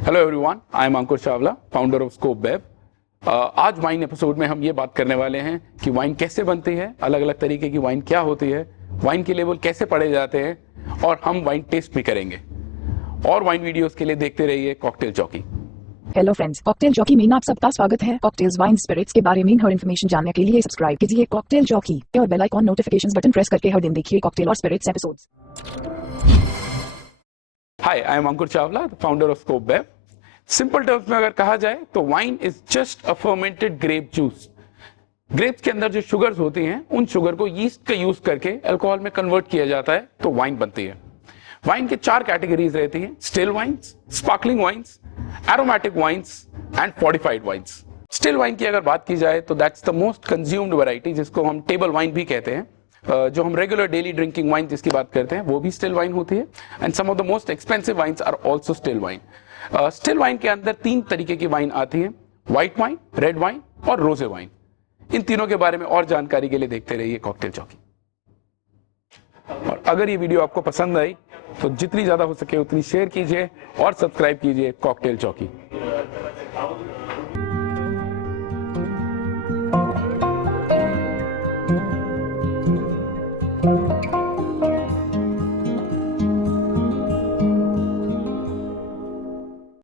Hello everyone, I am Ankur Chawla, founder of scope web. आज wine episode में हम ये बात करने वाले हैं कि वाइन कैसे बनती है, अलग अलग तरीके की वाइन क्या होती है, वाइन के लेवल कैसे पढ़े जाते हैं और हम वाइन टेस्ट भी करेंगे। और वाइन वीडियोस के लिए देखते रहिए cocktail jockey. Hello friends, cocktail jockey में आप सबका स्वागत है। कॉकटेल्स, वाइन, स्पिरिट्स के बारे में हर इन्फॉर्मेशन जानने के लिए सब्सक्राइब कीजिए कॉकटेल जॉकी और bell icon notifications button press करके हर दिन देखिए कॉकटेल और spirits episodes. Hi, I am Ankur Chawla, founder of scope web. Simple terms में अगर कहा जाए तो wine is just a fermented grape juice. Grapes के अंदर जो शुगर्स होती हैं, उन शुगर को यीस्ट का यूज करके अल्कोहल में कन्वर्ट किया जाता है तो वाइन बनती है। वाइन के 4 कैटेगरीज रहती हैं: still wines, sparkling wines, aromatic wines and fortified wines. Still wine की अगर बात की जाए तो that's the most consumed variety, जिसको हम टेबल वाइन भी कहते हैं। जो हम रेगुलर डेली ड्रिंकिंग वाइन जिसकी बात करते हैं वो भी स्टिल वाइन होती है। And some of the most expensive wines are also still wine. Still wine के अंदर 3 तरीके की वाइन आती है: व्हाइट वाइन, रेड वाइन और रोजे वाइन। इन तीनों के बारे में और जानकारी के लिए देखते रहिए कॉकटेल जॉकी। और अगर ये वीडियो आपको पसंद आई तो जितनी ज्यादा हो सके उतनी शेयर कीजिए और सब्सक्राइब कीजिए कॉकटेल जॉकी।